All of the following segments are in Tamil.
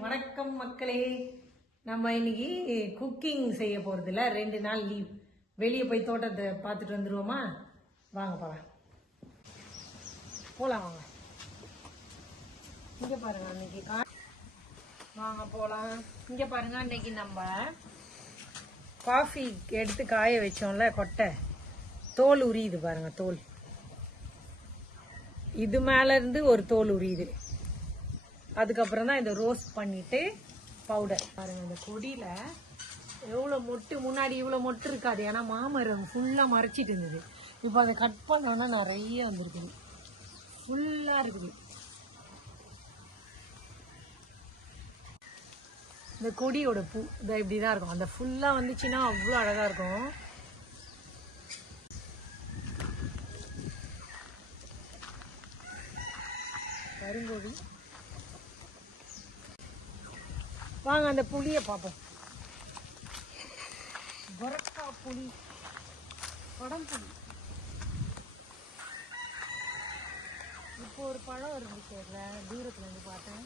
வணக்கம் மக்களே. நம்ம இன்னைக்கு குக்கிங் செய்ய போறதில்ல. ரெண்டு நாள் லீவ் வெளியே போய் தோட்டத்தை பார்த்துட்டு வந்துருவோமா? வாங்க போகலாம் போகலாம் வாங்க. இங்கே பாருங்க அன்னைக்கு கா- வாங்க போகலாம் இங்கே பாருங்க அன்னைக்கு நம்ம காஃபி எடுத்து காய வச்சோம்ல கொட்டை. தோல் உரியுது பாருங்க தோல். இது மேலேருந்து ஒரு தோல் உரியுது. அதுக்கப்புறம் தான் இதை ரோஸ்ட் பண்ணிட்டு பவுடர் பாருங்க இந்த கொடியில எவ்வளோ மொட்டு முன்னாடி இவ்வளோ மொட்டு இருக்காது. ஏன்னா மாமரம் ஃபுல்லாக மறைச்சிட்டு இருந்தது. இப்போ அதை கட் பண்ணோன்னா நிறைய வந்துருக்குது. ஃபுல்லாக இருக்குது. இந்த கொடியோட பூ இதை இப்படி தான் இருக்கும். அந்த ஃபுல்லாக வந்துச்சுன்னா அவ்வளோ அழகாக இருக்கும். கருங்கோழி வாங்க அந்த புளியை பார்ப்போம் கொரக்கா புளி படம் புளி. இப்போ ஒரு பழம் இருந்துச்சு அதில் தூரத்துல இருந்து பார்த்தேன்.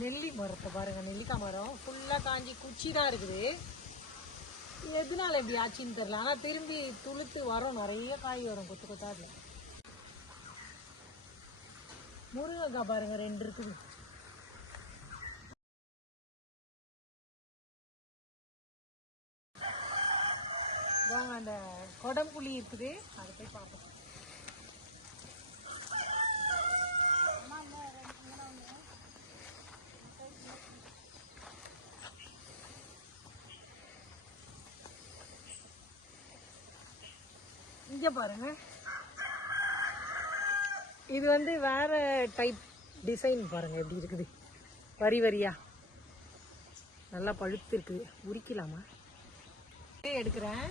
நெல்லி மரத்தை பாருங்க நெல்லிக்காய் மரம். ஃபுல்லாக காஞ்சி குச்சி தான் இருக்குது. எதனால இப்படி ஆச்சுன்னு தெரியல. ஆனா திரும்பி துளுத்து வரும். நிறைய காய் வரும். கொத்து கொத்தா அதுல. முருங்கைக்காய் பாருங்க ரெண்டு இருக்குது. வாங்க அந்த கொடம்புளி இருக்குது. அதை போய் பார்ப்போம் இங்க பாருங்க. இது வந்து வேற டைப் டிசைன் பாருங்க எப்படி இருக்குது. வரி வரியா. நல்லா பழுத்து இருக்குது உரிக்கலாமா? எடுக்கிறேன்.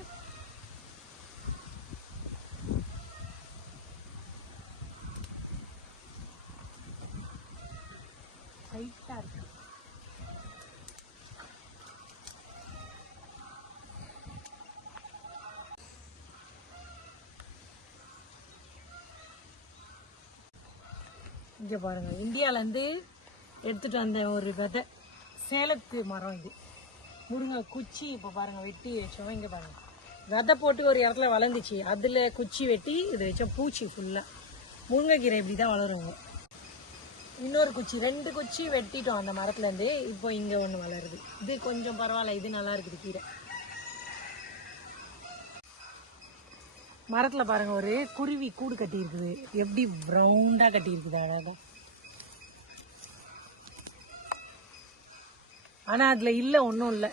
இங்க பாருங்க. இந்தியால இருந்து எடுத்துட்டு வந்த ஒரு விதை. சேலத்து மரம் இது. முருங்கை குச்சி இப்போ பாருங்க வெட்டி வச்சோம். இங்க பாருங்க. விதை போட்டு ஒரு இடத்துல வளர்ந்துச்சு. அதுல குச்சி வெட்டி இது வச்சோம் பூச்சி ஃபுல்லா முருங்கைக்கீரை இப்படி தான் வளருங்க இன்னொரு குச்சி ரெண்டு குச்சி வெட்டிட்டோம் அந்த மரத்துல இருந்து இப்போ இங்க ஒண்ணு வளருது. இது கொஞ்சம் பரவாயில்ல இது நல்லா இருக்குது கீரை. மரத்துல பாருங்க ஒரு குருவி கூடு கட்டி இருக்குது எப்படி ப்ரௌண்டாக கட்டி இருக்குது அழகா. ஆனா அதுல இல்ல இல்லை இல்ல.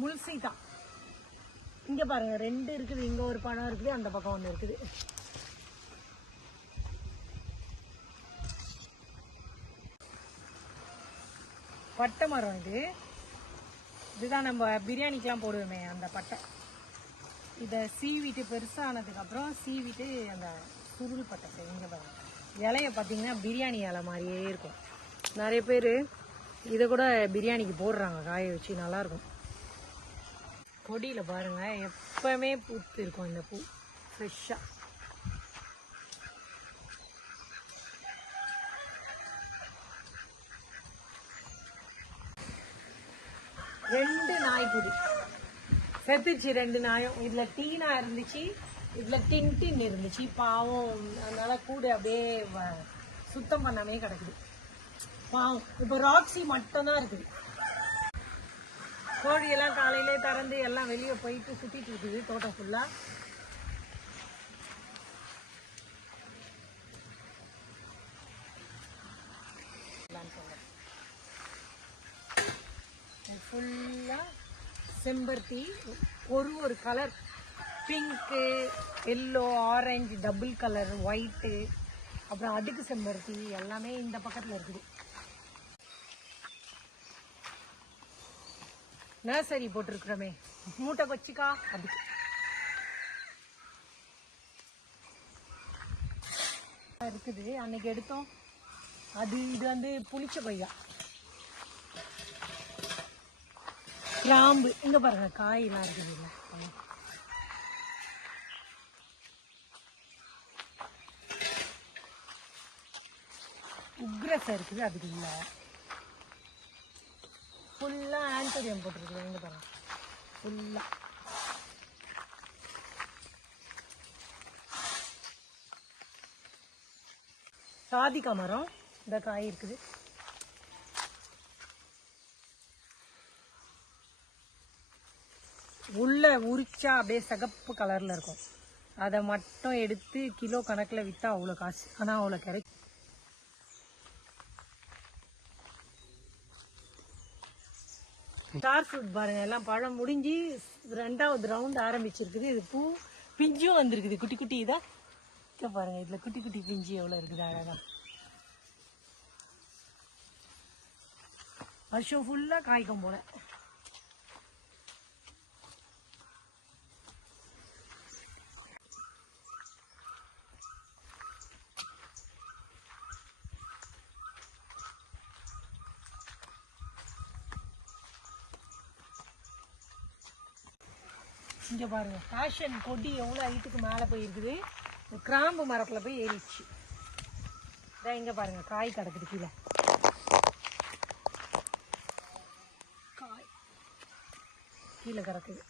முல்சி தான் இங்க பாருங்க ரெண்டு இருக்குது. இங்க ஒரு பணம் இருக்குது அந்த பக்கம் ஒண்ணு இருக்குது. பட்டை மரம் இது. இதுதான் நம்ம பிரியாணிக்கெலாம் போடுவோமே அந்த பட்டை. இதை சீவிட்டு பெருசானதுக்கு அப்புறம் சீவிட்டு அந்த சுருள் பட்டை இங்கே பாருங்க. இலைய பார்த்தீங்கன்னா பிரியாணி இலை மாதிரியே இருக்கும். நிறைய பேர் இதை கூட பிரியாணிக்கு போடுறாங்க காய வச்சு நல்லாயிருக்கும். கொடியில் பாருங்கள் எப்பவுமே பூத்து இருக்கும் இந்த பூ. ஃப்ரெஷ்ஷாக ரெண்டு நாய்க்குடி செத்துச்சு ரெண்டு நாயும். இதுல டீனா இருந்துச்சு இதுல டின் டின் இருந்துச்சு. பாவம். அதனால கூட அப்படியே வ- சுத்தம் பண்ணாமே கிடக்குது. பாவம். இப்போ ராக்ஸி மட்டும் தான் இருக்குது. கோழியெல்லாம் காலையிலே திறந்து எல்லாம் வெளியே போயிட்டு சுத்திட்டு இருக்குது தோட்டம் ஃபுல்லா ஃபுல்லா செம்பருத்தி ஒரு ஒரு colour pink yellow orange double colour white அப்புறம் அடுக்கு செம்பருத்தி எல்லாமே இந்த பக்கத்தில் இருக்குது. நர்சரி போட்டிருக்கிறோமே. மூட்டை கொச்சிக்கா அதுக்கு. இருக்குது. அன்னைக்கு எடுத்தோம். அது இது வந்து புளிச்ச கொய்யா கிராம்பு. இங்க பாருங்க காய் காயெல்லாம் இருக்குது இல்லை இருக்குது அதுக்கு இல்லை. ஃபுல்லாக ஆன்டோரியம் போட்டிருக்கு இங்கே பாருங்க. ஃபுல்லாக சாதிக்கா மரம் இந்த காய் இருக்குது. உள்ளே உரிச்சா அப்படியே சிகப்பு கலரில் இருக்கும். அதை மட்டும் எடுத்து கிலோ கணக்கில் விற்றா அவ்வளோ காசு. ஆனால் அவ்வளோ கிடைக்கும் ஸ்டார் ஃப்ரூட் பாருங்க எல்லாம் பழம் முடிஞ்சு ரெண்டாவது ரவுண்ட் ஆரம்பிச்சிருக்குது. இது பூ பிஞ்சும் வந்திருக்குது. குட்டி குட்டி இதாக இங்க பாருங்க இதில் குட்டி குட்டி பிஞ்சு எவ்வளோ இருக்குது அழகாக வருஷம் ஃபுல்லாக காய்க்கும் போல. இங்கே பாருங்க ஃபேஷன் கொடி எவ்வளோ ஹைட்டுக்கு மேலே போயிருக்குது. கிராம்பு மரத்தில் போய் ஏறிச்சு இதான் இங்கே பாருங்க காய் கிடக்குது கீழே. காய். கீழே கிடக்குது.